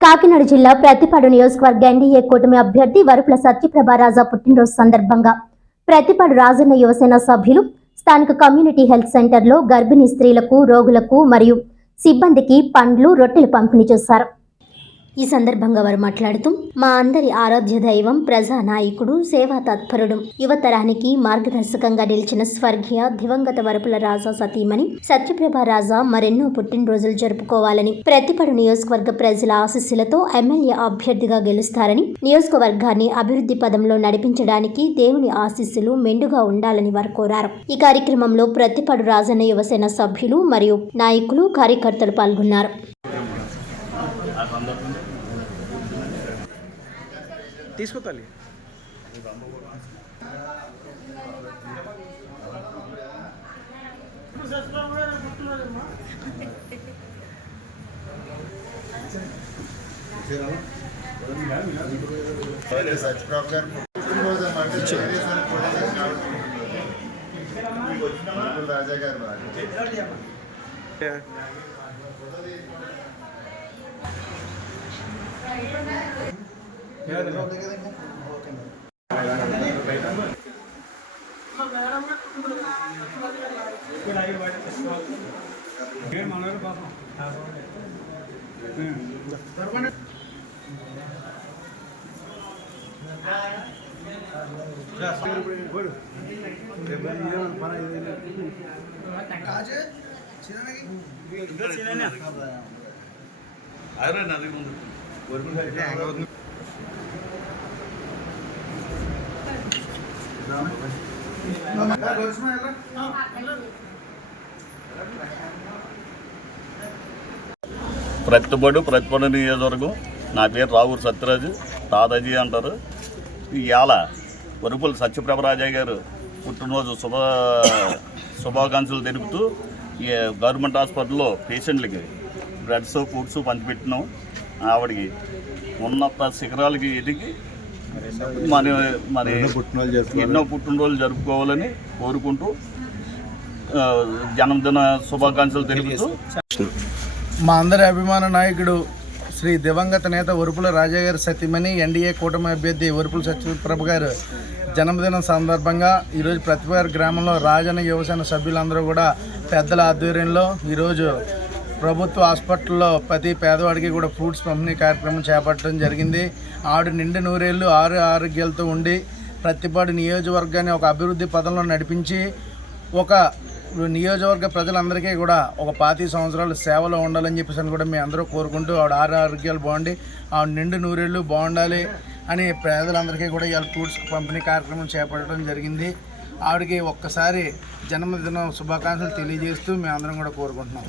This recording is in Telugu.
కాకినాడ జిల్లా ప్రతిపాడు నియోజకవర్గ ఎన్డీఏ కూటమి అభ్యర్థి వరుపుల సత్యప్రభారాజా పుట్టినరోజు సందర్భంగా ప్రతిపాడు రాజన్న యువసేన సభ్యులు స్థానిక కమ్యూనిటీ హెల్త్ సెంటర్లో గర్భిణీ స్త్రీలకు రోగులకు మరియు సిబ్బందికి పండ్లు రొట్టెలు పంపిణీ చేశారు. ఈ సందర్భంగా వారు మాట్లాడుతూ మా అందరి ఆరాధ్య దైవం ప్రజా నాయకుడు సేవా తత్పరుడు యువతరానికి మార్గదర్శకంగా నిలిచిన స్వర్గీయ దివంగత వరపుల రాజా సతీమణి సత్యప్రభ రాజా మరెన్నో పుట్టినరోజులు జరుపుకోవాలని ప్రతిపడు నియోజకవర్గ ప్రజల ఆశీస్సులతో ఎమ్మెల్యే అభ్యర్థిగా గెలుస్తారని నియోజకవర్గాన్ని అభివృద్ధి పదంలో నడిపించడానికి దేవుని ఆశీస్సులు మెండుగా ఉండాలని వారు కోరారు. ఈ కార్యక్రమంలో ప్రతిపడు రాజన్న యువసేన సభ్యులు మరియు నాయకులు కార్యకర్తలు పాల్గొన్నారు. తీసుకో తల్లి సత్యప్రభు గారు పుట్టినరోజు అన్నమాట వేరేసారి పుట్టినరోజు కాబట్టి మీకు వచ్చిన రాజా గారు బాగా ప్రతిపడు ప్రతిపడు నియోజకవర్గం. నా పేరు రావూరు సత్యరాజు. దాదాజీ అంటారు. ఇవాళ వరుపుల సత్యప్రభ రాజా గారు పుట్టినరోజు శుభ శుభాకాంక్షలు తెలుపుతూ ఈ గవర్నమెంట్ హాస్పిటల్లో పేషెంట్లకి బ్రెడ్స్ ఫుడ్స్ పంచిపెట్టినాం. ఆవిడకి ఉన్నత శిఖరాలకి ఎదిగి మన చేసుకోవాలి. ఎన్నో పుట్టినరోజులు జరుపుకోవాలని కోరుకుంటూ ఆ, జన్మదిన శుభాకాంక్షలు తెలుపుతూ మా అందరి అభిమాన నాయకుడు శ్రీ దివంగత నేత వరుపుల రాజా గారి సతీమణి ఎన్డీఏ కూటమి అభ్యర్థి వరుపుల సత్యప్రభ గారు జన్మదినం సందర్భంగా ఈరోజు ప్రతిపారు గ్రామంలో రాజన్న యువసేన సభ్యులందరూ కూడా పెద్దల ఆధ్వర్యంలో ఈరోజు ప్రభుత్వ హాస్పిటల్లో ప్రతి పేదవాడికి కూడా ఫ్రూట్స్ పంపిణీ కార్యక్రమం చేపట్టడం జరిగింది. ఆవిడ నిండు నూరేళ్ళు ఆరు ఆరోగ్యాలతో ఉండి ప్రతిపాడు నియోజకవర్గాన్ని ఒక అభివృద్ధి పదంలో నడిపించి ఒక నియోజకవర్గ ప్రజలందరికీ కూడా ఒక పాతి సంవత్సరాలు సేవలో ఉండాలని చెప్పేసి అని కూడా మేము అందరూ కోరుకుంటూ ఆవిడ ఆరు ఆరోగ్యాలు బాగుండి ఆవిడ నిండు నూరేళ్ళు బాగుండాలి అని పేదలందరికీ కూడా ఇవాళ ఫ్రూట్స్ పంపిణీ కార్యక్రమం చేపట్టడం జరిగింది. ఆవిడకి ఒక్కసారి జన్మదిన శుభాకాంక్షలు తెలియజేస్తూ మేము అందరం కూడా కోరుకుంటున్నాం.